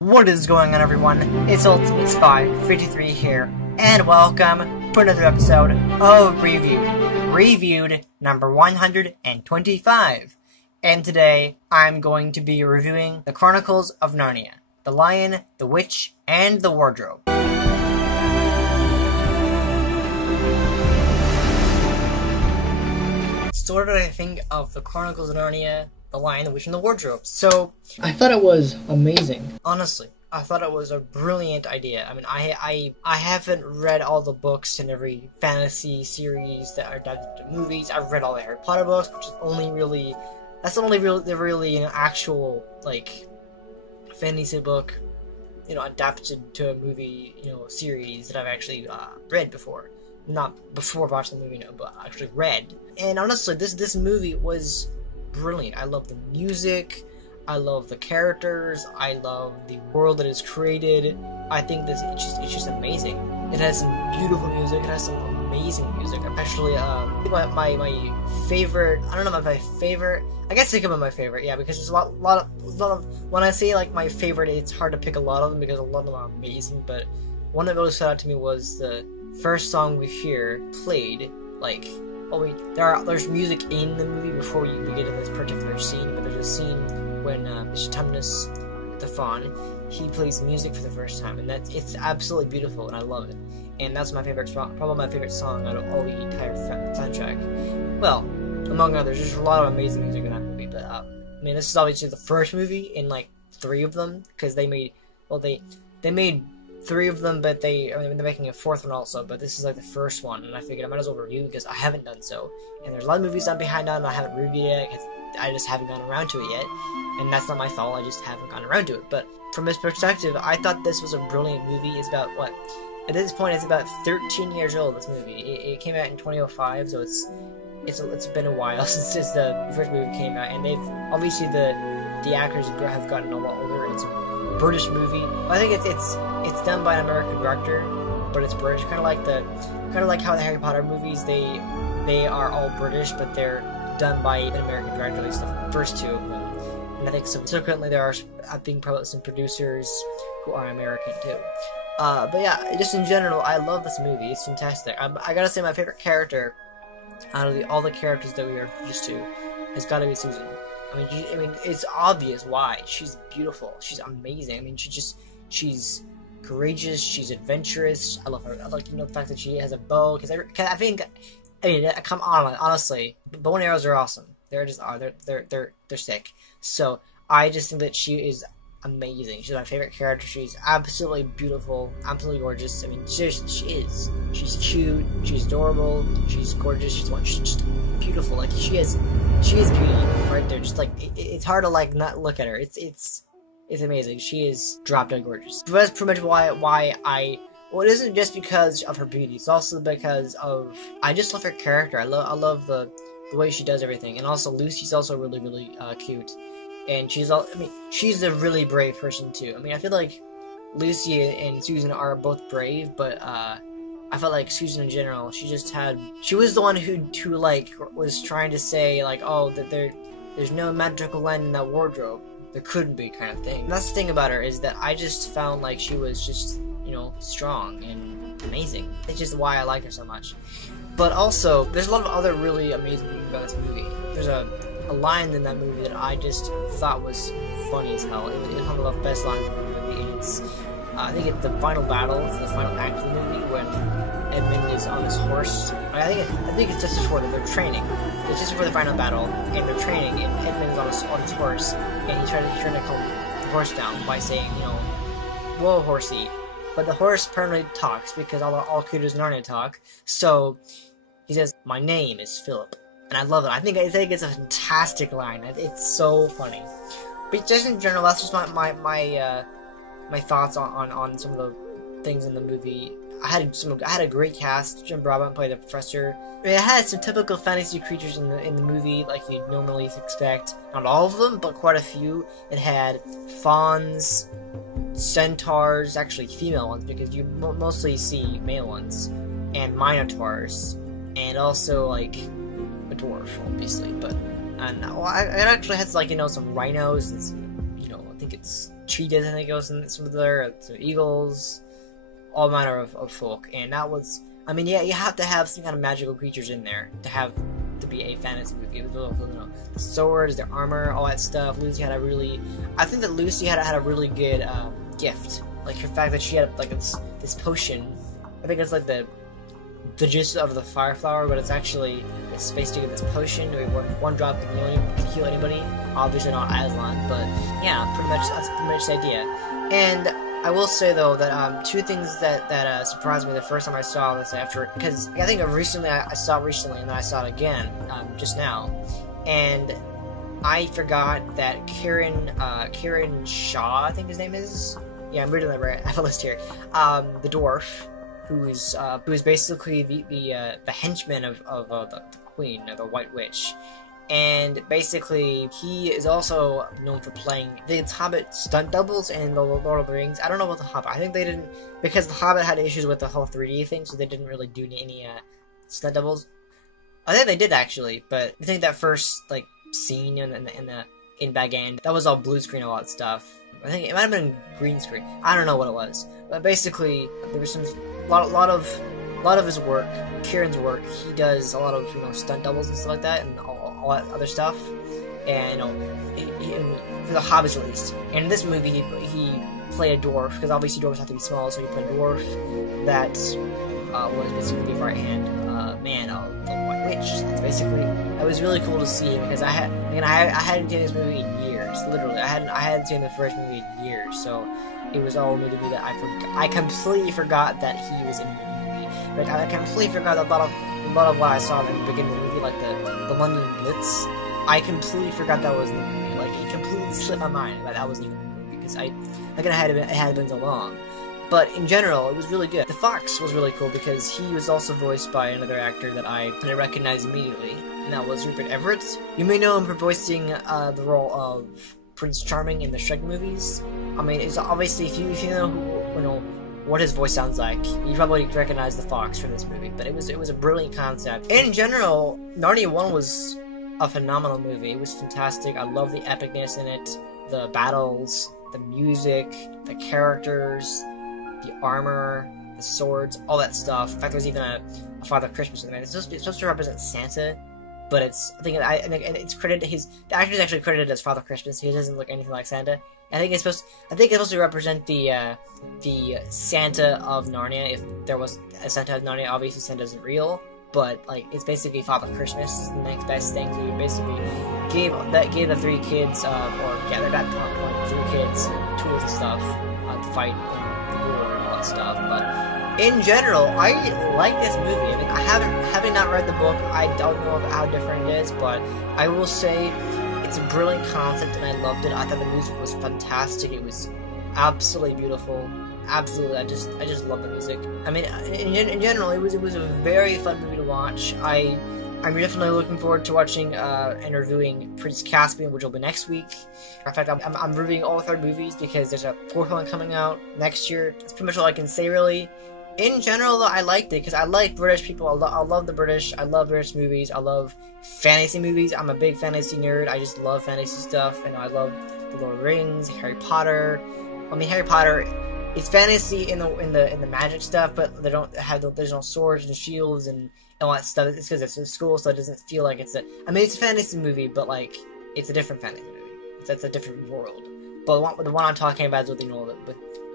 What is going on, everyone? It's Ultimate Spy 53 here, and welcome to another episode of Reviewed number 125. And today, I'm going to be reviewing the Chronicles of Narnia, The Lion, the Witch, and the Wardrobe. So what did I think of the Chronicles of Narnia, The Lion, the Witch, and the Wardrobe? So, I thought it was amazing. Honestly, I thought it was a brilliant idea. I mean, I haven't read all the books in every fantasy series that are adapted to movies. I've read all the Harry Potter books, which is that's the only really an actual, like, fantasy book, adapted to a movie, series that I've actually read before. Not before watching the movie, no, but actually read. And honestly, this movie was brilliant. I love the music, I love the characters, I love the world that is created. I think it's just amazing. It has some beautiful music, it has some amazing music, especially my favorite, I don't know about my favorite, I guess think about my favorite, yeah, because there's a lot of, when I say like my favorite, it's hard to pick a lot of them because a lot of them are amazing, but one that really stood out to me was the first song we hear played, like, there's music in the movie before you get to this particular scene, but there's a scene when Tumnus the Fawn, he plays music for the first time, and it's absolutely beautiful, and I love it. And that's my favorite song, probably my favorite song out of all the entire soundtrack. Well, among others, there's a lot of amazing music in that movie, but I mean, this is obviously the first movie in like 3 of them, because they made they made 3 of them, but they're making a 4th one also, but this is like the first one, and I figured I might as well review because I haven't done so. And there's a lot of movies I'm behind on and I haven't reviewed yet because I just haven't gotten around to it yet, and that's not my fault, I just haven't gotten around to it. But from this perspective, I thought this was a brilliant movie. It's about, at this point, it's about 13 years old, this movie. It came out in 2005, so it's been a while since the first movie came out, and they've, obviously the actors have gotten a lot older. It's a British movie. I think it's done by an American director, but it's British, kind of like how the Harry Potter movies, they are all British, but they're done by an American director, at least the first 2 of them. And I think subsequently there are, I think, probably some producers who are American too. But yeah, just in general, I love this movie. It's fantastic. I gotta say, my favorite character out of all the characters that we are used to has got to be Susan. I mean, it's obvious why. She's beautiful. She's amazing. I mean, she's courageous. She's adventurous. I love her. I like, the fact that she has a bow. Because I think, come on, honestly, bow and arrows are awesome. They just are. They're sick. So I just think that she is amazing. She's my favorite character. She's absolutely beautiful, absolutely gorgeous. I mean, seriously, she is. She's cute. She's adorable. She's gorgeous. She's just beautiful. Like, she is beauty right there. Just like it's hard to like not look at her. It's amazing. She is drop dead gorgeous. But that's pretty much why well, it isn't just because of her beauty. It's also because of, I just love her character. I love the way she does everything. And also Lucy's also really cute. And she's a really brave person too. I mean, I feel like Lucy and Susan are both brave, but I felt like Susan in general, she was the one who like was trying to say like, oh, that there's no magical land in that wardrobe. There couldn't be, kind of thing. And that's the thing about her, is that I just found like she was just, strong and amazing. It's just why I like her so much. But also, there's a lot of other really amazing things about this movie. There's a line in that movie that I just thought was funny as hell. It was one of the best lines in the movie, and it's, I think it's the final battle, it's the final act of the movie, when Edmund is on his horse. I think it's just before that they're training. It's just before the final battle, and they're training, and Edmund is on his horse, and he's trying to calm the horse down by saying, whoa, horsey. But the horse apparently talks, because all creatures in Narnia talk, so he says, my name is Philip. And I love it. I think it's a fantastic line. It's so funny. But just in general, that's just my thoughts on some of the things in the movie. I had a great cast. Jim Brabant played the professor. It had some typical fantasy creatures in the movie, like you'd normally expect. Not all of them, but quite a few. It had fawns, centaurs, actually female ones, because you mostly see male ones, and minotaurs, and also like a dwarf, obviously, but it actually has like some rhinos and some, I think it's cheetahs, I think it was in some of there, some eagles, all manner of folk, and that was, I mean, yeah, you have to have some kind of magical creatures in there to be a fantasy movie. It was, you know, the swords, the armor, all that stuff. I think that Lucy had a really good gift, like the fact that she had like this potion. I think it's like the gist of the fire flower, but it's supposed to get this potion where one drop can heal anybody. Obviously not Aslan, but yeah, that's pretty much the idea. And I will say though that two things that surprised me the first time I saw this because I think I saw it recently and then I saw it again just now, and I forgot that Kieran Shaw, I think his name is. Yeah, I'm reading that right. I have a list here. The dwarf, who is basically the henchman of the queen, or the White Witch. And basically, he is also known for playing the Hobbit stunt doubles in the Lord of the Rings. I don't know about the Hobbit. I think they didn't, because the Hobbit had issues with the whole 3D thing, so they didn't really do any stunt doubles. I think they did actually, but I think that first like scene in Bag End, that was all blue screen, a lot of stuff. I think it might have been green screen. I don't know what it was, but basically there was a lot of his work, Kieran's work. He does a lot of, you know, stunt doubles and stuff like that, and all that other stuff. And, you know, for the Hobbits at least. And in this movie, he played a dwarf, because obviously dwarves have to be small, so he played a dwarf that was basically the right hand man of the White Witch. That's basically, it was really cool to see, because I hadn't seen this movie in years. Literally, I hadn't seen the first movie in years, so it was all new to me that I completely forgot that he was in the movie. Like, I completely forgot a lot of what I saw in the beginning of the movie, like the London Blitz. I completely forgot that was in the movie. Like, it completely slipped my mind that wasn't even in the movie, because it had been so long. But in general, it was really good. The fox was really cool because he was also voiced by another actor that I recognized immediately, and that was Rupert Everett. You may know him for voicing the role of Prince Charming in the Shrek movies. I mean, it's obviously, if you know what his voice sounds like, you probably recognize the fox from this movie. But it was a brilliant concept. In general, Narnia 1 was a phenomenal movie. It was fantastic. I love the epicness in it, the battles, the music, the characters, the armor, the swords, all that stuff. In fact, there's even a Father Christmas in there. It's supposed to represent Santa, but I think it's credited. The actor is actually credited as Father Christmas. He doesn't look anything like Santa. I think it's supposed to represent the Santa of Narnia. If there was a Santa of Narnia, obviously Santa isn't real, but like it's basically Father Christmas is the next best thing. So he basically gave the three kids, at that point, three kids tools and stuff to fight the war and all that stuff. But in general, I like this movie. I mean, having not read the book, I don't know how different it is, but I will say it's a brilliant concept, and I loved it. I thought the music was fantastic. It was absolutely beautiful. Absolutely, I just love the music. I mean, in general, it was a very fun movie to watch. I'm definitely looking forward to watching and reviewing Prince Caspian, which will be next week. In fact, I'm reviewing all 3 movies because there's a 4th one coming out next year. That's pretty much all I can say, really. In general, though, I liked it because I like British people. I love the British. I love British movies. I love fantasy movies. I'm a big fantasy nerd. I just love fantasy stuff, and I love The Lord of the Rings, Harry Potter. I mean, Harry Potter, it's fantasy in the magic stuff, but there's no swords and shields and all that stuff. It's because it's in school, so it doesn't feel like it's it's a fantasy movie, but like it's a different fantasy movie. It's a different world. But the one I'm talking about is with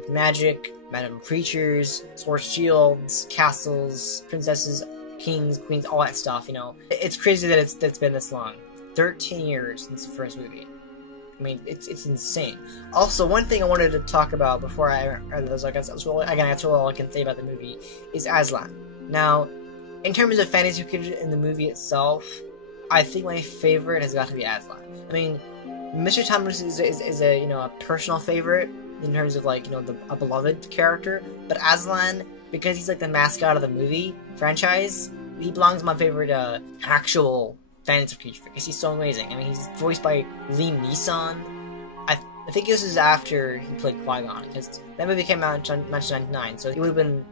with magic, magical creatures, swords, shields, castles, princesses, kings, queens, all that stuff. You know, it's crazy that it's been this long. 13 years since the first movie. I mean, it's insane. Also, one thing I wanted to talk about before that's all I can say about the movie, is Aslan. Now, in terms of fantasy creatures in the movie itself, I think my favorite has got to be Aslan. I mean, Mr. Thomas is a a personal favorite in terms of like a beloved character, but Aslan, because he's like the mascot of the movie franchise, he belongs to my favorite actual fantasy creature because he's so amazing. I mean, he's voiced by Liam Neeson. I think this is after he played Qui-Gon, because that movie came out in 1999, so it would have been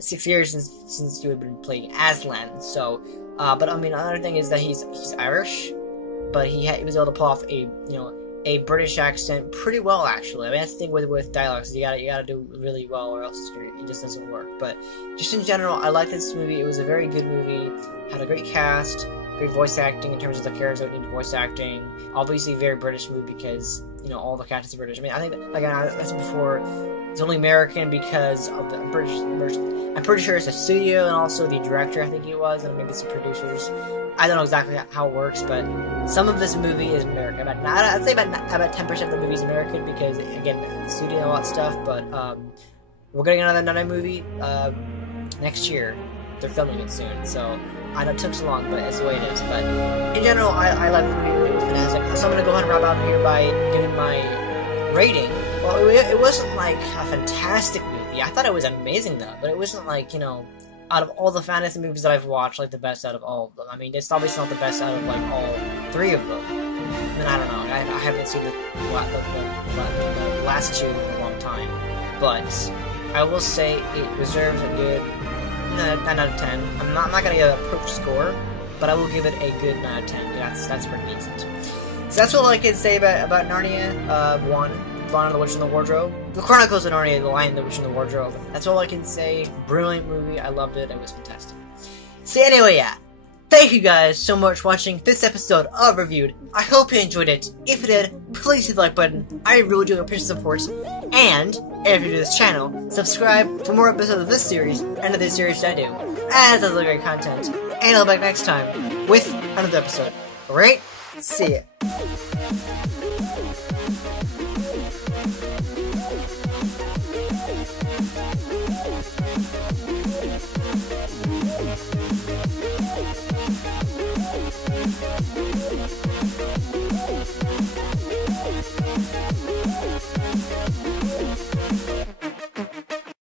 6 years since he would have been playing Aslan. So, but I mean, another thing is that he's Irish, but he was able to pull off a a British accent pretty well, actually. I mean, that's the thing with dialogues. You gotta do really well, or else it just doesn't work. But just in general, I like this movie. It was a very good movie. Had a great cast, great voice acting in terms of the characters that need voice acting. Obviously, a very British movie because all the cast is British. I mean, I think like I said before, it's only American because of the British version. I'm pretty sure it's a studio and also the director. I think he was, and maybe some producers. I don't know exactly how it works, but some of this movie is American. I'd say about 10% of the movie is American because, again, the studio and all that stuff. But we're getting another movie next year. They're filming it soon, so I know it took so long, but it's the way it is. But in general, I like the movie. It was fantastic. So I'm gonna go ahead and wrap out here by giving my rating. Well, it wasn't like a fantastic movie. I thought it was amazing though, but it wasn't like out of all the fantasy movies that I've watched, like the best out of all of them. I mean, it's obviously not the best out of like all 3 of them. I mean, I don't know. I haven't seen the last 2 in a long time, but I will say it deserves a good 9 out of 10. I'm not gonna give it a perfect score, but I will give it a good 9 out of 10. That's pretty decent. So that's all I can say about Narnia 1. The Lion, the Witch, and the Wardrobe. The Chronicles of Narnia, The Lion, the Witch, and the Wardrobe. That's all I can say. Brilliant movie. I loved it. It was fantastic. So anyway, yeah. Thank you guys so much for watching this episode of Reviewed. I hope you enjoyed it. If you did, please hit the like button. I really do appreciate support. And, if you're new to this channel, subscribe for more episodes of this series and of this series that I do, as other great content. And I'll be back next time with another episode. Alright? See ya.